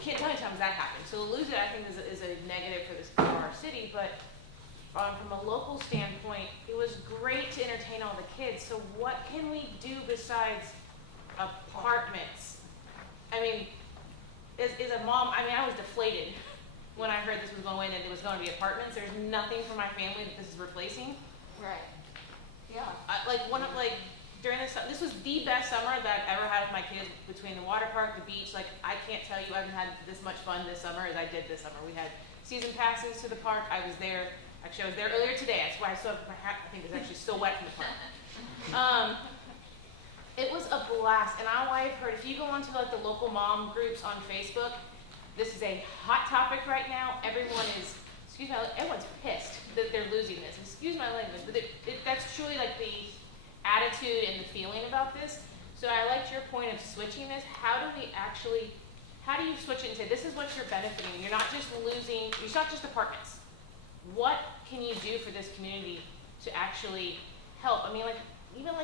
can't tell you how times that happened. So to lose it, I think, is a negative for our city, but from a local standpoint, it was great to entertain all the kids. So what can we do besides apartments? I mean, as a mom, I was deflated when I heard this was going and it was going to be apartments. There's nothing for my family that this is replacing. Right. Yeah. During this was the best summer that I've ever had with my kids, between the water park, the beach. Like, I can't tell you I haven't had this much fun this summer as I did this summer. We had season passes to the park. I was there. Actually, I was there earlier today. That's why I still have my hat. I think it's actually still wet from the park. It was a blast, and all I've heard, if you go onto the local mom groups on Facebook, this is a hot topic right now. Everyone is excuse my, everyone's pissed that they're losing this, excuse my language, but that's truly like the attitude and the feeling about this. So I liked your point of switching this. How do you switch it and say, this is what you're benefiting? You're not just losing, it's not just apartments. What can you do for this community to actually help? I mean, like, even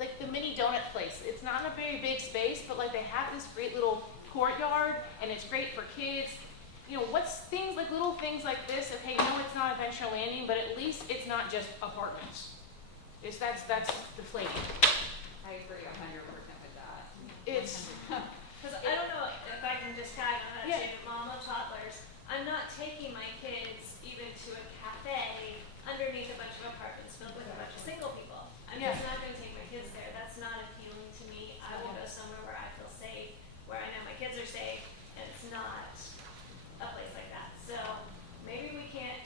like the mini donut place, it's not in a very big space, but like they have this great little courtyard and it's great for kids. You know, what's things like little things like this, okay, no, it's not a venture landing, but at least it's not just apartments. That's deflating. I agree 100% with that. It's, Because I don't know if I can just tag on that, Yeah. yeah. Mom of toddlers. I'm not taking my kids even to a cafe underneath a bunch of apartments filled with a bunch of single people. I'm Yeah. just not going to take my kids there. That's not appealing to me. I will go somewhere where I feel safe, where I know my kids are safe, and it's not a place like that. So maybe we can't,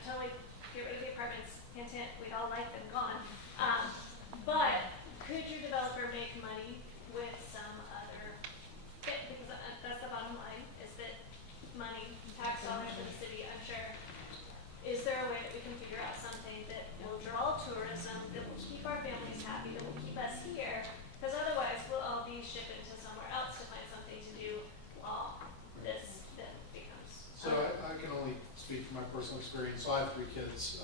totally get rid of the apartments. Hint, hint, we'd all like them gone. But could your developer make money with some other, because that's the bottom line, is that money, tax dollars for the city, I'm sure. Is there a way that we can figure out something that will draw tourism, that will keep our families happy, that will keep us here? Because otherwise, we'll all be shipping to somewhere else to find something to do while this then becomes. So I can only speak from my personal experience. So I have 3 kids.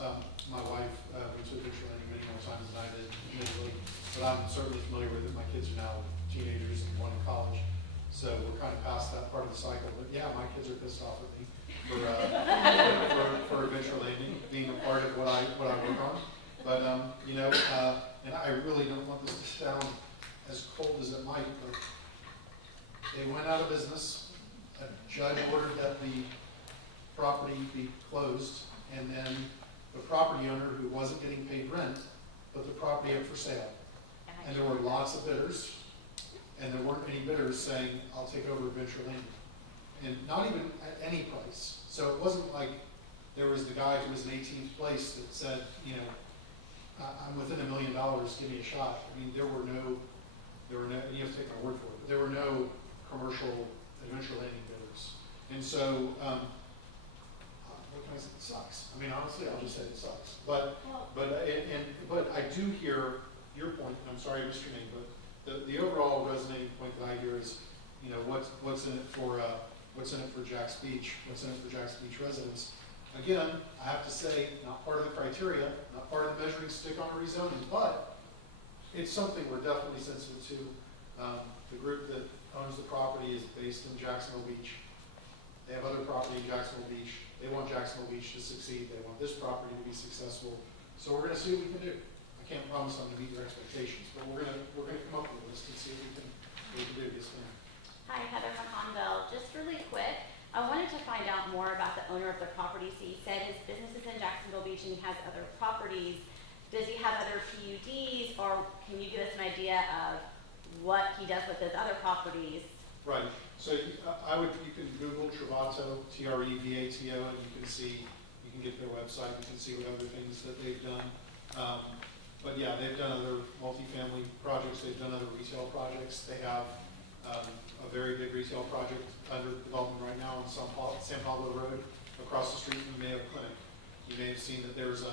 My wife went to adventure landing many more times than I did, admittedly, but I'm certainly familiar with it. My kids are now teenagers and one in college, so we're kind of past that part of the cycle. But yeah, my kids are pissed off at me for adventure landing being a part of what I work on. But and I really don't want this to sound as cold as it might, but they went out of business. A judge ordered that the property be closed, and then the property owner who wasn't getting paid rent put the property up for sale. And there were lots of bidders, and there weren't any bidders saying, I'll take over Adventure Landing. And not even at any price. So it wasn't like there was the guy who was in 18th place that said, I'm within $1 million, give me a shot. I mean, there were no, and you have to take my word for it, but there were no commercial Adventure Landing bidders. And so, what can I say? It sucks. I mean, honestly, I'll just say it sucks. But I do hear your point, and I'm sorry I missed your name, but the overall resonating point that I hear is, what's in it for Jack's Beach? What's in it for Jack's Beach residents? Again, I have to say, not part of the criteria, not part of the measuring stick on a rezoning, but it's something we're definitely sensitive to. The group that owns the property is based in Jacksonville Beach. They have other property in Jacksonville Beach. They want Jacksonville Beach to succeed. They want this property to be successful. So we're going to see what we can do. I can't promise I'm going to meet your expectations, but we're going to come up with a list and see what we can do. Yes, ma'am. Hi, Heather McConville. Just really quick, I wanted to find out more about the owner of the property. So he said his business is in Jacksonville Beach and he has other properties. Does he have other PUDs, or can you give us an idea of what he does with those other properties? Right. So you can Google Travato, Trevato, and you can get their website. You can see what other things that they've done. But yeah, they've done other multifamily projects. They've done other retail projects. They have a very big retail project under development right now on San Pablo Road, across the street from the Mayo Clinic. You may have seen that there's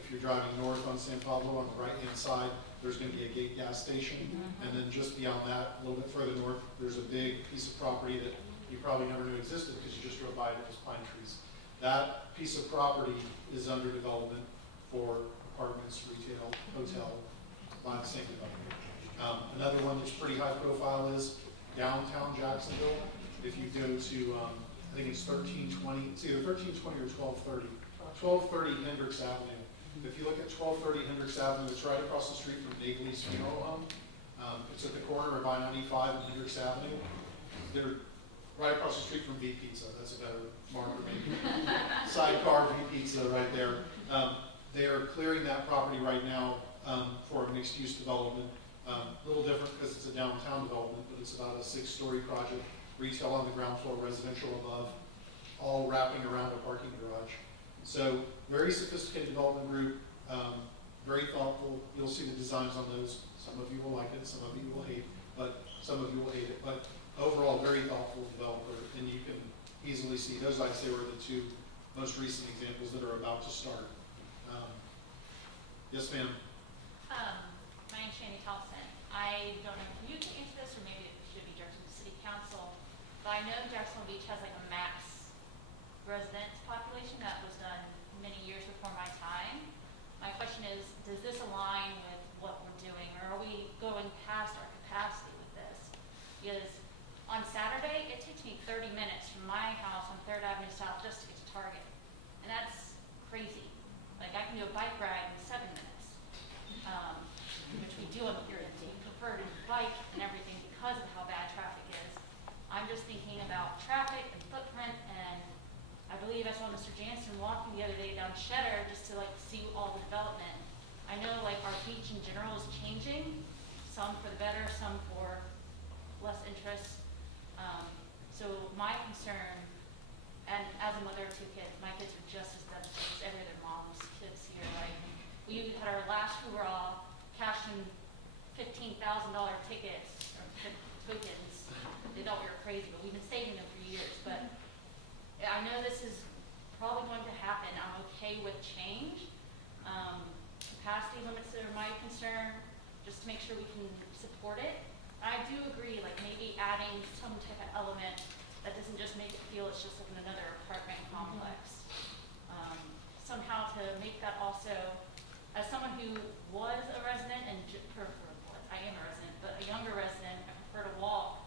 if you're driving north on San Pablo, on the right-hand side, there's going to be a gate gas station. And then just beyond that, a little bit further north, there's a big piece of property that you probably never knew existed because you just drove by it, it was pine trees. That piece of property is under development for apartments, retail, hotel, by the same developer. Another one that's pretty high profile is downtown Jacksonville. If you go to, I think it's 1320, it's either 1320 or 1230. 1230 Hendricks Avenue. If you look at 1230 Hendricks Avenue, it's right across the street from Dagley's Funeral Home. It's at the corner of I-95 and Hendricks Avenue. They're right across the street from V Pizza. That's a better marker maybe. Sidecar V Pizza right there. They are clearing that property right now for a mixed-use development. A little different because it's a downtown development, but it's about a 6-story project, retail on the ground floor, residential above, all wrapping around a parking garage. So very sophisticated development group, very thoughtful. You'll see the designs on those. Some of you will like it, some of you will hate, but some of you will hate it. But overall, very thoughtful developer, and you can easily see those. I'd say were the two most recent examples that are about to start. Yes, ma'am. My name's Shani Towson. I don't know if you can answer this, or maybe it should be Jacksonville City Council, but I know Jacksonville Beach has like a max residence population that was done many years before my time. My question is, does this align with what we're doing, or are we going past our capacity with this? Because on Saturday, it takes me 30 minutes from my house on 3rd Avenue South just to get to Target. And that's crazy. Like, I can do a bike ride in 7 minutes, which we do on the preferred bike and everything because of how bad traffic is. I'm just thinking about traffic and footprint, and I believe I saw Mr. Jansen walking the other day down Cheddar just to like see all the development. I know like our beach in general is changing, some for the better, some for less interest. So my concern, and as a mother of 2 kids, my kids are just as devastated as every other mom's kids here. Like, we had our last hurrah, cashing $15,000 tickets, tokens. They thought we were crazy, but we've been saving them for years. But I know this is probably going to happen. I'm okay with change. Capacity limits are my concern, just to make sure we can support it. I do agree, like maybe adding some type of element that doesn't just make it feel it's just like another apartment complex. Somehow to make that also, as someone who was a resident and I am a resident, but a younger resident, I prefer to walk.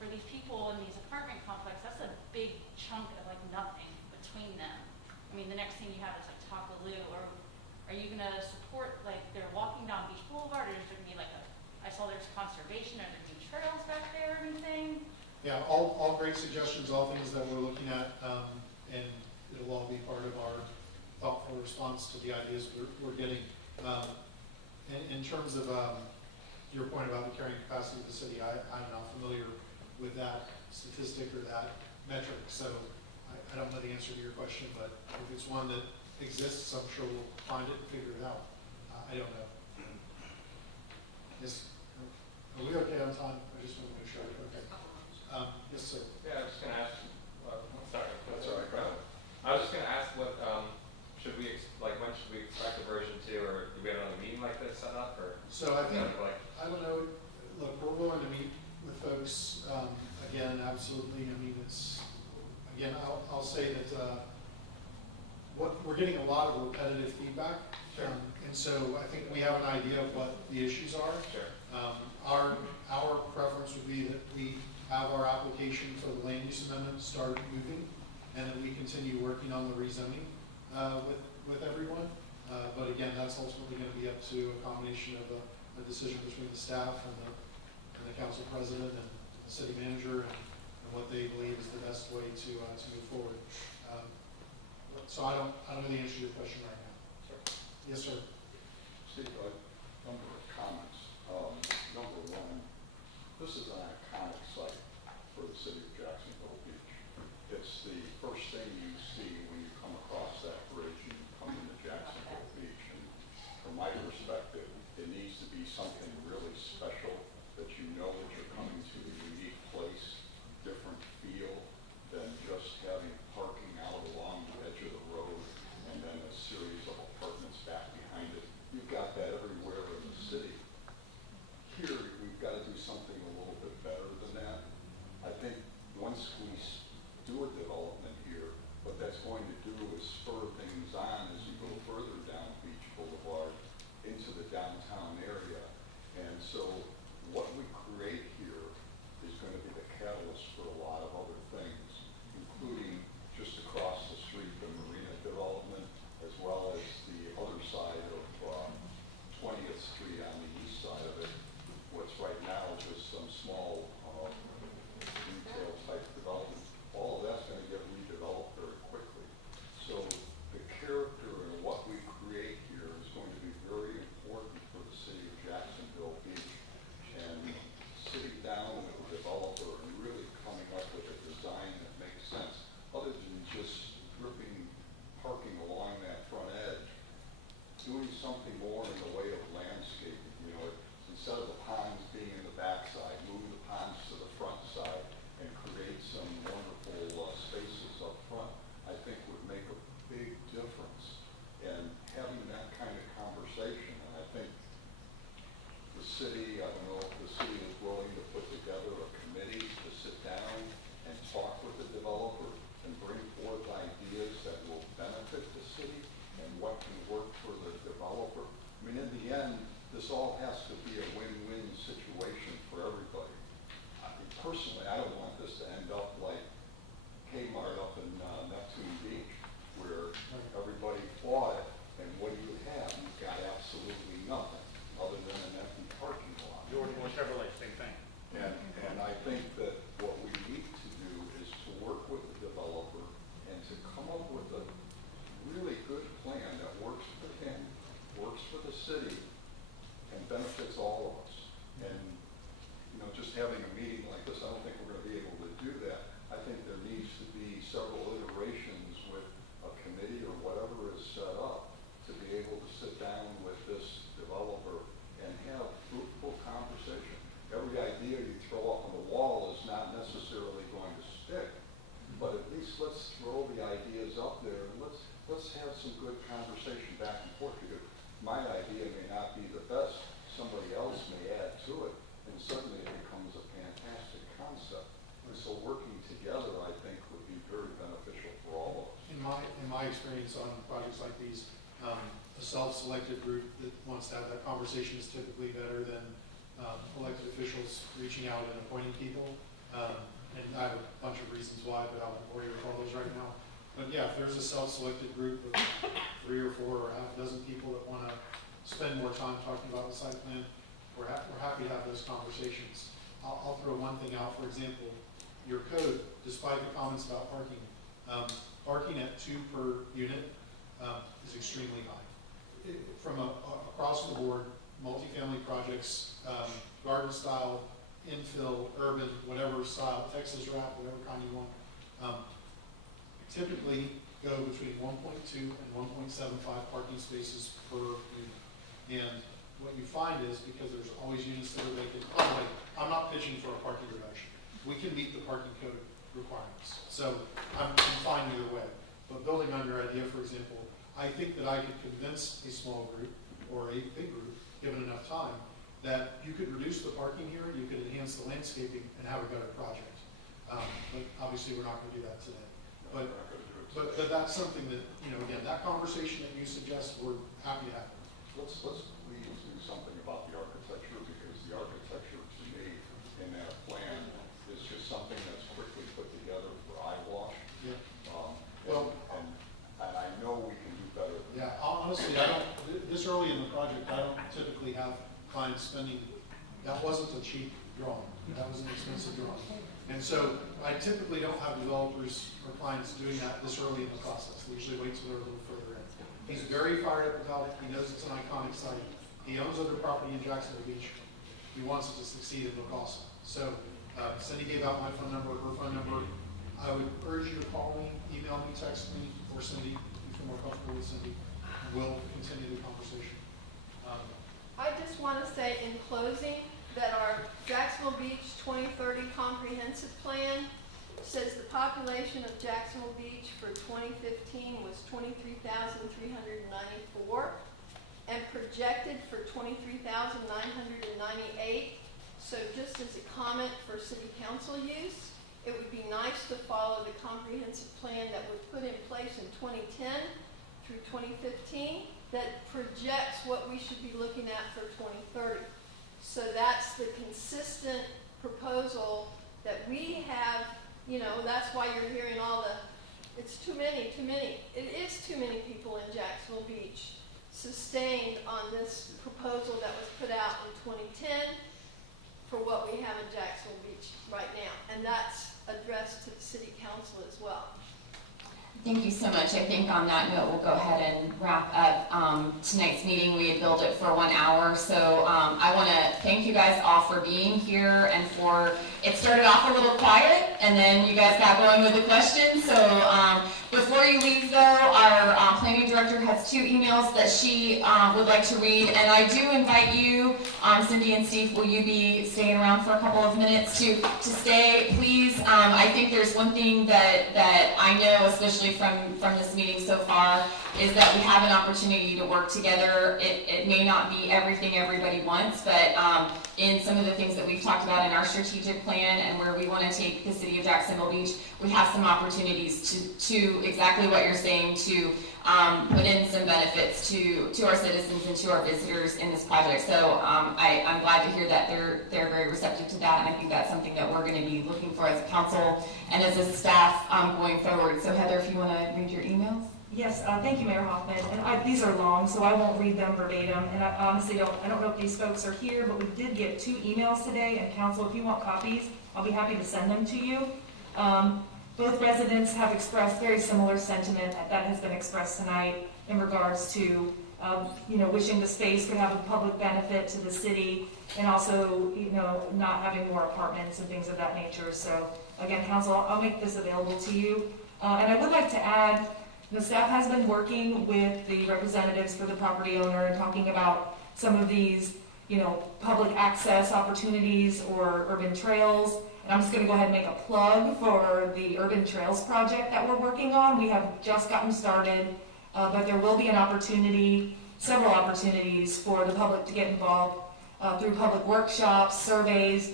For these people in these apartment complexes, that's a big chunk of like nothing between them. I mean, the next thing you have is like Takaloo, or are you gonna support like they're walking down Beach Boulevard, or is there gonna be like I saw there's conservation, are there new trails back there or anything? Yeah, all great suggestions, all things that we're looking at, and it'll all be part of our thoughtful response to the ideas we're getting. In terms of your point about the carrying capacity of the city, I'm not familiar with that statistic or that metric, so I don't know the answer to your question, but if it's one that exists, I'm sure we'll find it and figure it out. I don't know. Yes. Are we okay on time? I just want to make sure. Okay. Yes, sir. Yeah, I was just going to ask. Sorry, that's all right, Brian. I was just going to ask what should we when should we expect a version 2, or do we have another meeting like this set up, or? So I think I don't know. Look, we're willing to meet with folks again. Absolutely. I mean, it's again. I'll say that we're getting a lot of repetitive feedback. Sure. And so I think we have an idea of what the issues are. Sure. Our preference would be that we have our application for the land use amendment start moving, and that we continue working on the rezoning with everyone. But again, that's ultimately going to be up to a combination of a decision between the staff and the council president and the city manager, and what they believe is the best way to move forward. So I don't know the answer to your question right now. Sure. Yes, sir. Steve, a number of comments. Number one, this is an iconic site for the city of Jacksonville Beach. It's the first thing you see when you come across that bridge and you come into Jacksonville Beach. And from my perspective, it needs to be something really special, that you know that you're coming to a unique place, different feel than just having parking out along the edge of the road and then a series of apartments back behind it. You've got that everywhere in the city. Here, we've got to do something a little bit better than that. I think once we do a development here, what that's going to do is spur things on as you go further down Beach Boulevard into the downtown area. And so what we create here is going to be the catalyst for a lot of other things, including just across the street, the marina development, as well as the other side of 20th Street on the east side of it, what's right now just some small retail type development. All of that's going to get redeveloped very quickly. So the character and what we create here is going to be very important for the city of Jacksonville Beach, and sitting down with a developer and really coming up with a design experience on projects like these. A self-selected group that wants to have that conversation is typically better than elected officials reaching out and appointing people. And I have a bunch of reasons why, but I won't bore you with all those right now. But yeah, if there's a self-selected group of 3 or 4 or half a dozen people that want to spend more time talking about the site plan, we're happy to have those conversations. I'll throw one thing out. For example, your code, despite the comments about parking, parking at 2 per unit is extremely high. From across the board, multifamily projects, garden style, infill, urban, whatever style, Texas wrap, whatever kind you want, typically go between 1.2 and 1.75 parking spaces per unit. And what you find is, because there's always units that are vacant, by the way, I'm not pitching for a parking reduction. We can meet the parking code requirements. So I'm fine either way. But building on your idea, for example, I think that I could convince a small group or a big group, given enough time, that you could reduce the parking here, you could enhance the landscaping, and have a better project. But obviously, we're not going to do that today. But that's something that, again, that conversation that you suggest, we're happy to have. Let's please do something about the architecture, because the architecture to me in that plan is just something that's quickly put together for eyewash. Yeah. And I know we can do better. Yeah, honestly, this early in the project, I don't typically have clients spending, that wasn't a cheap drawing, that was an expensive drawing. And so I typically don't have developers or clients doing that this early in the process. They usually wait till they're a little further in. He's very fired up about it. He knows it's an iconic site. He owns other property in Jacksonville Beach. He wants it to succeed and look awesome. So Cindy gave out my phone number, her phone number. I would urge you to call me, email me, text me, or Cindy, if you feel more comfortable with Cindy. We'll continue the conversation. I just want to say in closing that our Jacksonville Beach 2030 comprehensive plan says the population of Jacksonville Beach for 2015 was 23,394 and projected for 23,998. So just as a comment for city council use, it would be nice to follow the comprehensive plan that was put in place in 2010 through 2015 that projects what we should be looking at for 2030. So that's the consistent proposal that we have. That's why you're hearing all the, it's too many. It is too many people in Jacksonville Beach sustained on this proposal that was put out in 2010 for what we have in Jacksonville Beach right now. And that's addressed to the city council as well. Thank you so much. I think on that note, we'll go ahead and wrap up tonight's meeting. We had billed it for 1 hour, so I want to thank you guys all for being here and it started off a little quiet, and then you guys got going with the questions. So before you leave, though, our planning director has 2 emails that she would like to read, and I do invite you, Cindy and Steve, will you be staying around for a couple of minutes to stay, please? I think there's one thing that I know, especially from this meeting so far, is that we have an opportunity to work together. It may not be everything everybody wants, but in some of the things that we've talked about in our strategic plan and where we want to take the city of Jacksonville Beach, we have some opportunities to exactly what you're saying, to put in some benefits to our citizens and to our visitors in this project. So I'm glad to hear that they're very receptive to that, and I think that's something that we're going to be looking for as a council and as a staff going forward. So Heather, if you want to read your emails. Yes, thank you, Mayor Hoffman. And these are long, so I won't read them verbatim. And I honestly don't know if these folks are here, but we did get 2 emails today. And council, if you want copies, I'll be happy to send them to you. Both residents have expressed very similar sentiment that has been expressed tonight in regards to, wishing the space could have a public benefit to the city, and also, not having more apartments and things of that nature. So again, council, I'll make this available to you. And I would like to add, the staff has been working with the representatives for the property owner and talking about some of these, public access opportunities or urban trails. And I'm just going to go ahead and make a plug for the urban trails project that we're working on. We have just gotten started, but there will be an opportunity, several opportunities for the public to get involved through public workshops, surveys,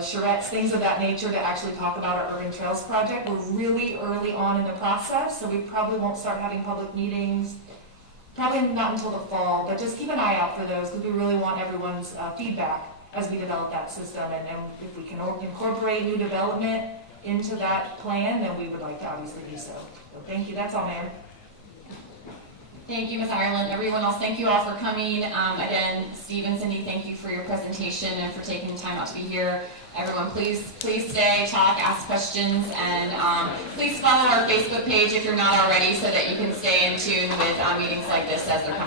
charrettes, things of that nature to actually talk about our urban trails project. We're really early on in the process, so we probably won't start having public meetings, probably not until the fall, but just keep an eye out for those because we really want everyone's feedback as we develop that system. And if we can incorporate new development into that plan, then we would like to obviously do so. So thank you, that's all, Mayor. Thank you, Ms. Ireland. Everyone else, thank you all for coming. Again, Steve and Cindy, thank you for your presentation and for taking time out to be here. Everyone, please stay, talk, ask questions, and please follow our Facebook page if you're not already so that you can stay in tune with meetings like this as they're coming.